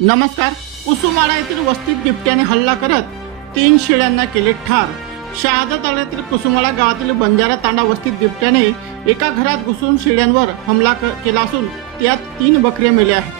नमस्कार. कुसुमाळा येथील वस्तीत बिबट्याने हल्ला करत तीन शेळ्यांना केले ठार. शहादा तालुक्यातील कुसुमाळा गावातील बंजारा तांडा वस्तीत बिबट्याने एका घरात घुसून शेळ्यांवर हमला क- केला असून त्यात तीन बकऱ्या मेल्या आहेत.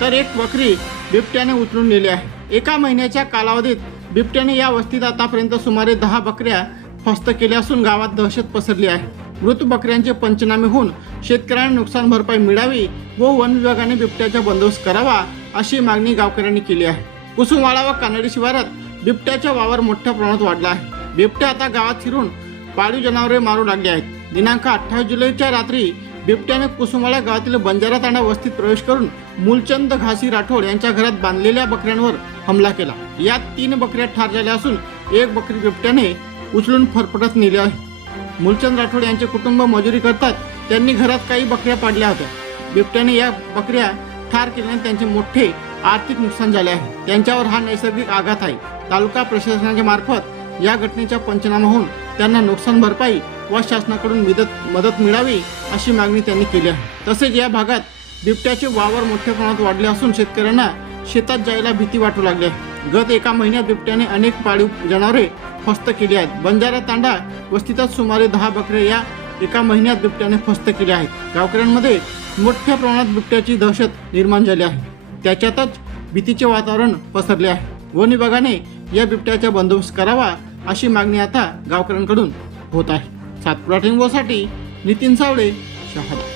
तर एक बकरी बिबट्याने उचलून नेली आहे. एका महिन्याच्या कालावधीत बिबट्याने या वस्तीत आतापर्यंत सुमारे दहा बकऱ्या फस्त केल्या असून गावात दहशत पसरली आहे. मृत बकऱ्यांचे पंचनामे होऊन शेतकऱ्यांना नुकसान भरपाई मिळावी व वन विभागाने बिबट्याचा बंदोबस्त करावा अशी मागणी गावकऱ्यांनी केली आहे. कुसुमवाडा व कानडी शिवारात बिबट्याचा वावर मोठ्या प्रमाणात वाढला आहे. बिबट्या आता गावात फिरून पाळीव जनावरे मारू लागली आहेत. दिनांक अठ्ठावीस जुलैच्या रात्री बिबट्याने कुसुमाळा गावातील बंजारा तांडा वस्तीत प्रवेश करून मूलचंद घासी राठोड यांच्या घरात बांधलेल्या बकऱ्यांवर हमला केला. यात तीन बकऱ्या ठार झाल्या असून एक बकरी बिबट्याने उचलून फरफटत नेली आहे. मूलचंद राठोड यांचे कुटुंब मजुरी करतात. त्यांनी घरात काही बकऱ्या पाडल्या होत्या. बिबट्याने या बकऱ्या ठार केल्याने त्यांचे मोठे आर्थिक नुकसान झाले आहे. त्यांच्यावर हा नैसर्गिक आघात आहे. तालुका प्रशासनाच्या मार्फत या घटनेचा पंचनामा होऊन त्यांना नुकसान भरपाई व शासनाकडून मदत मदत मिळावी अशी मागणी त्यांनी केली आहे. तसेच या भागात बिबट्याचे वावर मोठ्या प्रमाणात वाढले असून शेतकऱ्यांना शेतात जायला भीती वाटू लागली आहे. गत एका महिन्यात बिबट्याने अनेक पाळीव जनावरे फस्त केली आहेत. बंजारा तांडा वस्तीतच सुमारे दहा बकरे या एका महिन्यात बिबट्याने फस्त केले आहेत. गावकऱ्यांमध्ये मोठ्या प्रमाणात बिबट्याची दहशत निर्माण झाली आहे. त्याच्यातच भीतीचे वातावरण पसरले आहे. वन विभागाने या बिबट्याचा बंदोबस्त करावा अशी मागणी आता गावकऱ्यांकडून होत आहे. सातपुरा टेंगोसाठी नितीन सावळे शहादा.